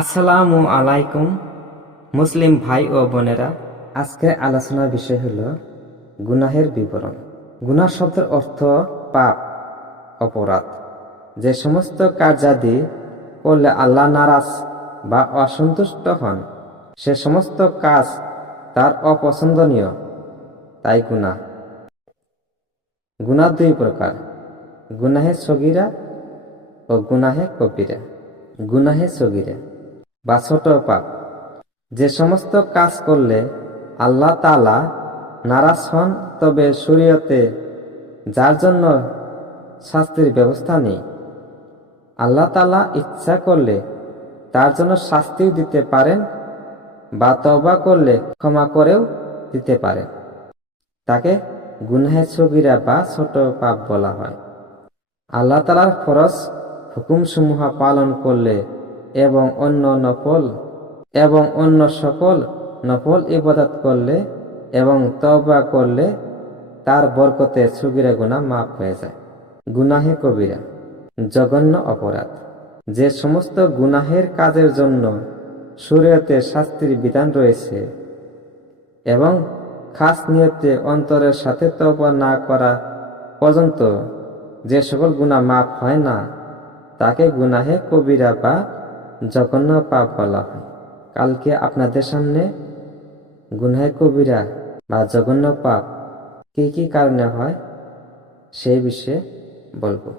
আসসালামু আলাইকুম মুসলিম ভাই ও বোনেরা, আজকে আলোচনার বিষয় হলো গুনাহের বিবরণ। গুনাহ শব্দের অর্থ পাপ, অপরাধ। যে সমস্ত কার্যাদি করলে আল্লাহ নারাজ বা অসন্তুষ্ট হন, সে সমস্ত কাজ তার অপছন্দনীয়, তাই গুনাহ। গুনাহ দুই প্রকার: গুনাহে সগীরা ও গুনাহে কবিরা। গুনাহে সগীরা বা ছোট পাপ, যে সমস্ত কাজ করলে আল্লাহ তাআলা নারাজ হন, তবে শরীয়তে যার জন্য শাস্তির ব্যবস্থা নেই। আল্লাহ তাআলা ইচ্ছা করলে তার জন্য শাস্তিও দিতে পারেন বা তওবা করলে ক্ষমা করেও দিতে পারেন। তাকে গুনাহে সগীরা বা ছোট পাপ বলা হয়। আল্লাহ তাআলার ফরজ হুকুমসমূহ পালন করলে এবং অন্য সকল নফল ইবাদত করলে এবং তওবা করলে তার বরকতে সগীরা গুনাহ মাফ হয়ে যায়। গুনাহে কবিরা, জঘন্য অপরাধ। যে সমস্ত গুনাহের কাজের জন্য শরীয়তে শাস্তির বিধান রয়েছে এবং খাস নিয়তে অন্তরের সাথে তওবা না করা পর্যন্ত যে সকল গুনাহ মাফ হয় না, তাকে গুনাহে কবিরা বা জঘন্য পাপ বলা হয়। কালকে আপনাদের সামনে গুনাহে কবিরা বা জঘন্য পাপ কি কি কারণে হয় সেই বিষয়ে বলবো।